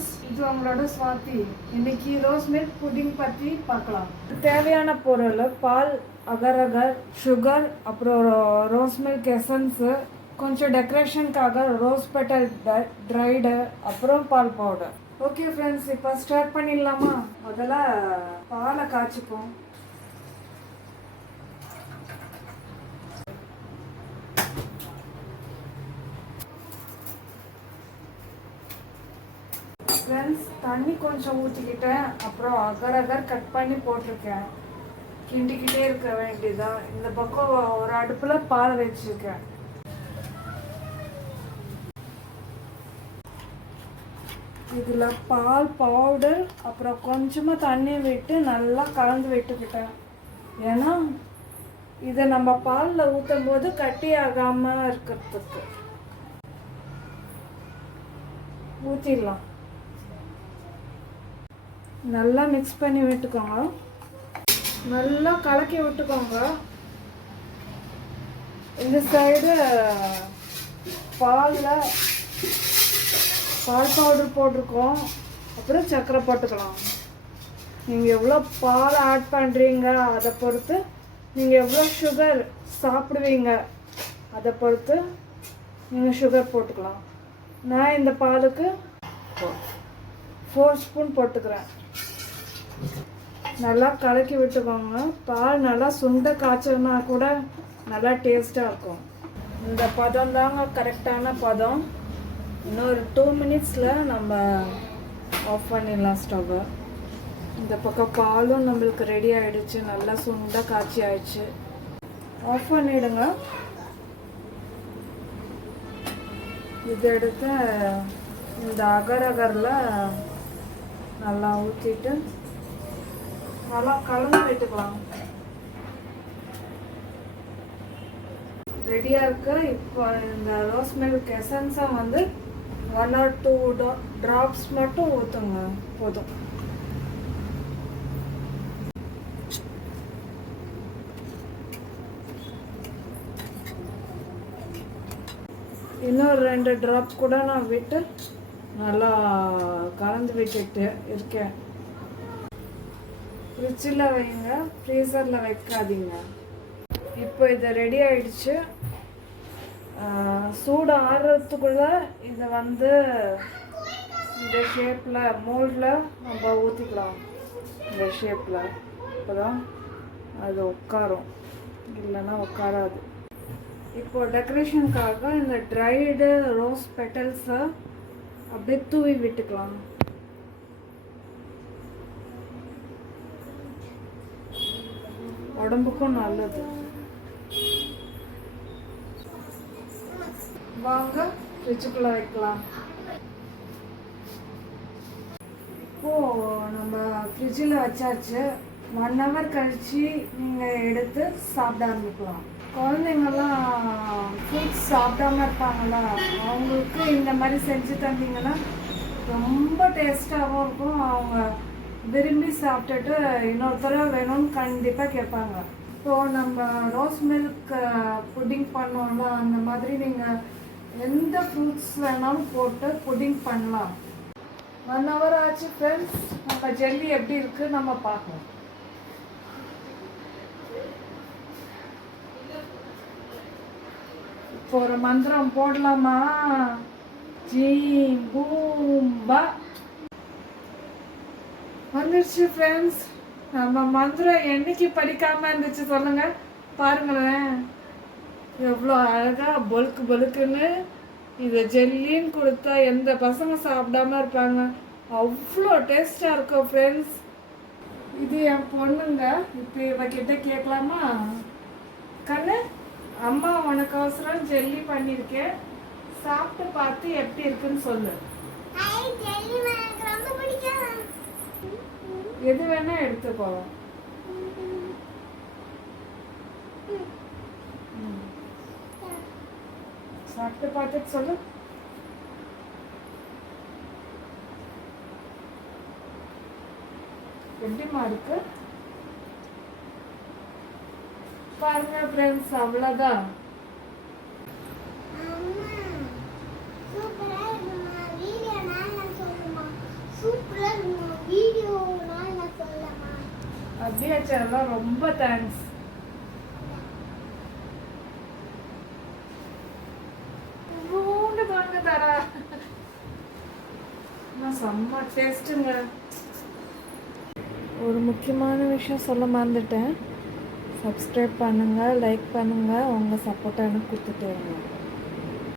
Friends இது உங்களோட சுவாதி. இன்னைக்கு ரோஸ் மில்க் புட்டிங் பற்றி பார்க்கலாம். தேவையான பொருள் பால் அகரகர் சுகர் அப்புறம் ரோஸ் மில்க் எசன்ஸு கொஞ்சம் டெக்கரேஷனுக்காக ரோஸ் பெட்டல் ட்ரைடு அப்புறம் பால் பவுடர் ஓகே ஃப்ரெண்ட்ஸ் இப்போ ஸ்டார்ட் பண்ணிடலாமா? முதல்ல பாலை காய்ச்சிப்போம். ஃப்ரெண்ட்ஸ் தண்ணி கொஞ்சம் ஊற்றிக்கிட்டேன் அப்புறம் அகர் அகர் கட் பண்ணி போட்டிருக்கேன். கிண்டிக்கிட்டே இருக்க வேண்டியதான் இந்த பக்கம் ஒரு அடுப்பில் பால் வச்சுருக்கேன். இதில் பால் பவுடர் அப்புறம் கொஞ்சமாக தண்ணி விட்டு நல்லா கலந்து விட்டுக்கிட்டேன். ஏன்னா இதை நம்ம பாலில் ஊற்றும் போது கட்டி ஆகாமல் இருக்கிறதுக்கு. ஊற்றிடலாம் நல்லா மிக்ஸ் பண்ணி விட்டுக்கோங்க. நல்லா கலக்கி விட்டுக்கோங்க. இந்த சைடு பாலில் பால் பவுடர் போட்டிருக்கோம். அப்புறம் சர்க்கரை போட்டுக்கலாம். நீங்கள் எவ்வளோ பால் ஆட் பண்ணுறீங்க அதை பொறுத்து நீங்கள் எவ்வளோ சுகர் சாப்பிடுவீங்க அதை பொறுத்து நீங்கள் சுகர் போட்டுக்கலாம். நான் இந்த பாலுக்கு ஃபோர் ஸ்பூன் போட்டுக்கிறேன். நல்லா கலக்கி விட்டுக்கோங்க. பால் நல்லா சுண்ட காய்ச்சல்னா கூட நல்லா டேஸ்ட்டாக இருக்கும். இந்த பதம் தாங்க கரெக்டான பதம். இன்னொரு டூ மினிட்ஸில் நம்ம ஆஃப் பண்ணிடலாம் ஸ்டவ்வை இந்த பக்கம் பாலும் நம்மளுக்கு ரெடி ஆகிடுச்சு நல்லா சுண்ட காய்ச்சி ஆயிடுச்சு. ஆஃப் பண்ணிவிடுங்க இதை எடுத்து இந்த அகர் அகரில் நல்லா ஊற்றிட்டு நல்லா கலந்து விட்டுக்கலாம். ரெடியாக இருக்கிற இப்போ இந்த ரோஸ் மில்க் எசன்ஸை வந்து ஒன் ஆர் டூ ட்ராப்ஸ் மட்டும் ஊற்றுங்க போதும். இன்னும் ரெண்டு ட்ராப்ஸ் கூட நான் விட்டு நல்லா கலந்து விட்டுட்டு இருக்கேன். ஃப்ரிட்ஜில் வைங்க ஃப்ரீசரில் வைக்காதீங்க. இப்போ இது ரெடி ஆயிடுச்சு. சூடு ஆறுறதுக்குள்ள இதை வந்து இந்த ஷேப்பில் மோல்டில் நம்ம ஊற்றிக்கலாம் இந்த ஷேப்பில் இப்போ தான் அது உட்காரும். இல்லைன்னா உட்காராது. இப்போ டெக்கரேஷனுக்காக இந்த ட்ரைடு ரோஸ் பெட்டல்ஸை அப்படியே தூவி விட்டுக்கலாம். உடம்புக்கும் நல்லது. வாங்க ஃப்ரிட்ஜுக்குள்ளே வைக்கலாம். இப்போ நம்ம ஃப்ரிட்ஜில் வச்சாச்சு. ஒன் ஹவர் கழிச்சு நீங்கள் எடுத்து சாப்பிட ஆரம்பிக்கலாம் குழந்தைங்கெல்லாம் சாப்பிடாம இருப்பாங்களா அவங்களுக்கு இந்த மாதிரி செஞ்சு தந்தீங்கன்னா ரொம்ப டேஸ்ட்டாகவும் இருக்கும். அவங்க விரும்பி சாப்பிட்டுட்டு இன்னொரு வேணும்னு கண்டிப்பாக கேட்பாங்க. இப்போ நம்ம ரோஸ் மில்க் புட்டிங் பண்ணோம்ல அந்த மாதிரி நீங்கள் எந்த ஃப்ரூட்ஸ் வேணாலும் போட்டு புட்டிங் பண்ணலாம். ஒன் ஹவர் ஆச்சு ஃப்ரெண்ட்ஸ் நம்ம ஜெல்லி எப்படி இருக்குது நம்ம பார்க்கலாம். இப்போ ஒரு மந்திரம் போடலாமா? ஜீம் பூம் பா. வந்துருச்சு ஃப்ரெண்ட்ஸ் நம்ம மந்திரம் என்னைக்கு படிக்காமல் இருந்துச்சு சொல்லுங்க. பாருங்களேன். எவ்வளோ அழகாக பொலுக்கு பொலுக்குன்னு இதை ஜெல்லின்னு கொடுத்தா எந்த பசங்க சாப்பிடாம இருப்பாங்க. அவ்வளோ டேஸ்டாக இருக்கும் ஃப்ரெண்ட்ஸ் இது என் பொண்ணுங்க. இப்போ இவகிட்ட கேட்கலாமா? கண்ணு? அம்மா உனக்கு அவசரம் ஜெல்லி பண்ணியிருக்கேன். சாப்பிட்டு பார்த்து எப்படி இருக்குன்னு சொல்லு. எது வேணா எடுத்துக்கோ. சாப்பிட்டு பார்த்துட்டு சொல்லு. எப்படிம்மா இருக்கு? பாருங்க ஃப்ரெண்ட்ஸ் அவ்வளோதான் அப்படியே சரலா ரொம்ப தேங்க்ஸ் மூணு பாருங்க தரா. செம்ம டேஸ்ட்டுங்க ஒரு முக்கியமான விஷயம் சொல்ல மறந்துட்டேன். சப்ஸ்கிரைப் பண்ணுங்கள் லைக் பண்ணுங்கள் உங்கள் சப்போர்ட்டை எனக்கு கொடுத்துட்டு